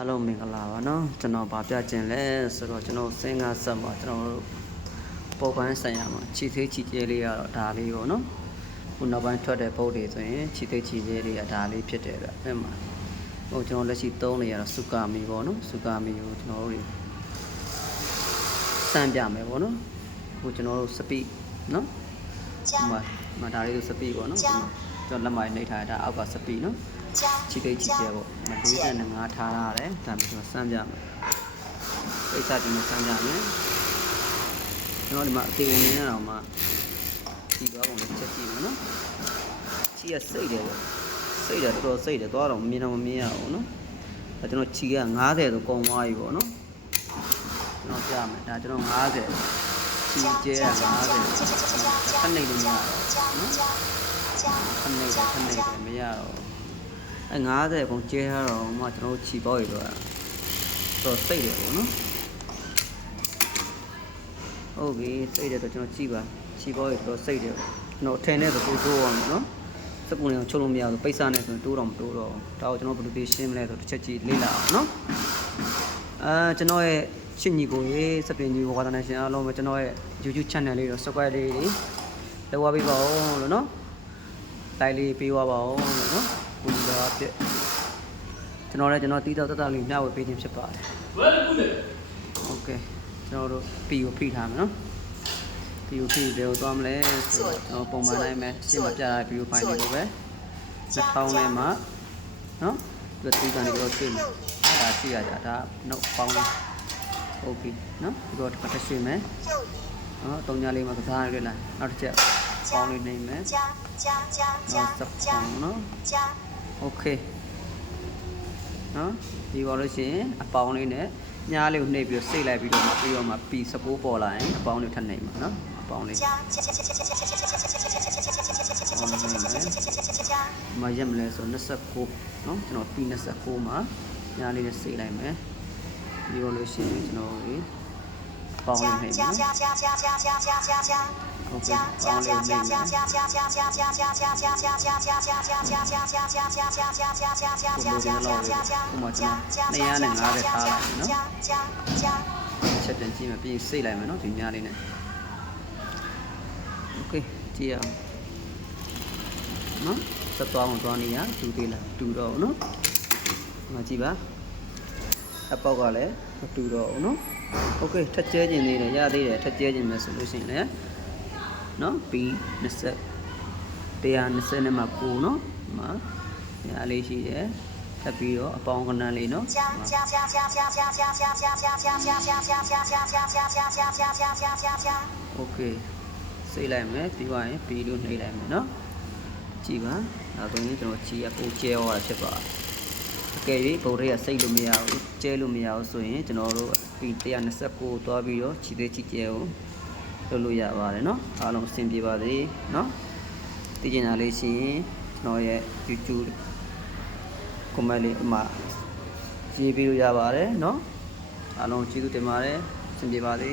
အားလုံးမင်္ဂလာပါနော်ကျွန်တော်ဗာပြခြင်းလဲဆိုတော့ကျွန်တော်စင်ကာဆက်မှာကျွန်တော်တို့ပုံပန်းဆိုင်ရမှာခြေသေးခြေကျဲလေးကတော့ဒါလေးပေါ့နော်ခုနောက်ပိုင်းထွက်တဲ့ပုတ်တွေဆိုရင်ခြေသေးခြေကျဲလေးကဒါလေးဖြစ်တယ်ဗျအဲ့မှာဟိုကျွန်တော်လက်ရှိသုံးနေရတော့စုကာမီပေါ့နော်စုကာမီကိုကျွန်တော်တို့စမ်းပြမယ်ပေါ့နော်ဟိုကျွန်တော်တို့စပီနော်ဒီမှာဒီမှာဒါလေးဆိုစပီပေါ့နော်ဒီမှာ ကျွန်တော်လက်မနေထားတာအောက်ကစပီနော်ချီသိချီကျဲပေါ့မလေးနဲ့ငါးထားရတယ်ဒါမျိုးကျွန်တော်စမ်းပြမယ်ပိတ်ချတင်စမ်းပြမယ်ကျွန်တော်ဒီမှာအသေးဝင်နေတာတော့မှချီသွားပုံလေးချက်ကြည့်မယ်နော်ချီရစိတ်တယ်ပေါ့စိတ်တယ်တော်တော်စိတ်တယ်သွားတော့မမြင်တော့မမြင်ရဘူးနော်ဒါကျွန်တော်ချီက90ဆိုကုန်သွားပြီပေါ့နော်ကျွန်တော်ပြမယ်ဒါကျွန်တော်90ချီကျဲက90ခဏနေလို့မရတော့နော်ခဏ နေတယ်ခဏနေတယ်မရတော့အဲ90ပုံကျဲထားတော့မှကျွန်တော်တို့ခြီပေါက်ရတော့တော့စိတ်တယ်ပေါ့နော်ဟုတ်ပြီစိတ်တယ်တော့ကျွန်တော်ကြည့်ပါခြီပေါက်ရတော့စိတ်တယ်ကျွန်တော်ထင်တဲ့သဘောတိုးအောင်နော်စပူနေအောင်ချုပ်လို့မရဘူးပိတ်စနဲ့ဆိုရင်တိုးတော့မတိုးတော့ဘူးဒါကိုကျွန်တော်ဘယ်လိုသိရှင်းမလဲဆိုတစ်ချက်ကြည့်လေ့လာအောင်နော်အဲကျွန်တော်ရဲ့ရှင်းညီကိုရေစပင်ကြီးဝါသနာရှင်အားလုံးပဲကျွန်တော်ရဲ့ YouTube channel လေးတော့ subscribe လေးတွေလောက်ပါပေးပါဦးလို့နော် like လေးပေးပါပါဦးလို့နော်ကိုကြီးတော့ပြည့်ကျွန်တော်လည်းကျွန်တော်တီးတော့တတလေးမျှဝေပေးခြင်းဖြစ်ပါတယ်โอเคကျွန်တော်တို့ပီကိုဖိထားမယ်နော်ပီကိုဖိဘယ်ကိုသွားမလဲဆိုတော့ကျွန်တော်ပုံမှန်တိုင်းပဲရှင်းမပြတာပီကိုဖိုင်လေးကိုပဲ2000နဲ့မှနော်ဒီတီးကနေတော့ရှင်းမယ်အဲ့ဒါရှိရကြဒါနောက်ပေါင်းလေးโอเคနော်ဒီတော့တစ်ခါတစ်ရှင်းမယ်နော်တုံညာလေးမှာကစားရလားနောက်တစ်ချက် ပေါင်းလေးနေမယ်နော်စပေါင်းနော်โอเคနော်ဒီပေါ်လို့ရှိရင်အပေါင်းလေးနဲ့ညားလေးကိုနှိပ်ပြီးစိတ်လိုက်ပြီးတော့ပြီးတော့မှပီစပိုးပေါ်လာရင်အပေါင်းလေးထပ်နှိပ်မှာနော်အပေါင်းလေးမရမလဲဆို29နော်ကျွန်တော်ပီ29မှာညားလေးနဲ့စိတ်လိုက်မယ်ပြီးတော့လို့ရှိရင်ကျွန်တော် ပေါင်းလေးနှိပ်မယ်နော် โอเคပေါင်းလေးနှိပ်မယ်ဥပမာကျွန်တော်250ထားလိုက်နော်ချက်တင်ကြည့်မယ်ပြီးရင်စိတ်လိုက်မယ်နော်ဒီညားလေးနဲ့โอเคကြည့်အောင်နော်စက်သွားအောင်သွားနေရဒူသေးလားဒူတော့နော်ငါကြည့်ပါအပေါက်ကလည်းမတူတော့ဘူးနော် โอเคထက်ကျဲခြင်းသေးတယ်ရသေးတယ်ထက်ကျဲခြင်းမယ်ဆိုလို့ရှိရင်လည်းနော်ပြီး20 120နဲ့မှ9နော်ဒီမှာညာလေးရှိတယ်ထပ်ပြီးတော့အပေါင်းကဏ္ဍလေးနော် โอเคစိတ်လိုက်မယ်ပြီးသွားရင်ပြီးလို့နှိပ်လိုက်မယ်เนาะကြည်ပါဒါဆိုရင်ကျွန်တော်ချီရပိုကျဲသွားတာဖြစ်ပါအ ကယ်၍ဘုံတွေကစိတ်လို့မရဘူးကျဲလို့မရဘူးဆိုရင်ကျွန်တော်တို့ပြီး129သွားပြီးတော့ချီသေးချီကျဲကိုလုပ်လို့ရပါတယ်เนาะအားလုံးအဆင်ပြေပါစေเนาะသိကျင်တာလေးရှိရင်ကျွန်တော်ရဲ့ YouTube comment လေးအမှရေးပြီးလို့ရပါတယ်เนาะအားလုံးကျေးဇူးတင်ပါတယ်အဆင်ပြေပါစေ